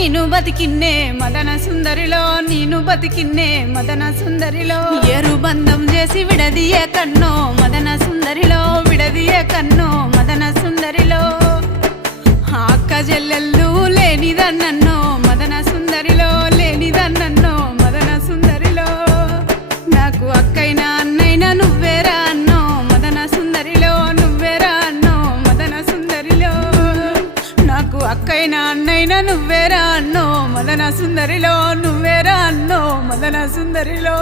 ನೀನು ಬದುಕಿನ್ನೆ మదన సుందరిలో ನೀನು బతికిన్నే మదన సుందరిలో ఏరు బంధం చేసి విడదీయే కన్నో మదన సుందరిలో విడదీయే కన్నో మదన సుందరిలో అక్క చెల్లెళ్ళు లేనిదన్నో మదన సుందరిలో లేనిదన్నో మదన సుందరిలో నాకు అక్కైనా అన్నైనా నువ్వేరా అన్నో మదన సుందరిలో నువ్వేరా అన్నో మదన సుందరిలో నాకు అక్కైనా అన్నైనా నువ్వేరా అన్నో మదన సుందరిలో నువ్వేరా అన్నో మదన సుందరిలో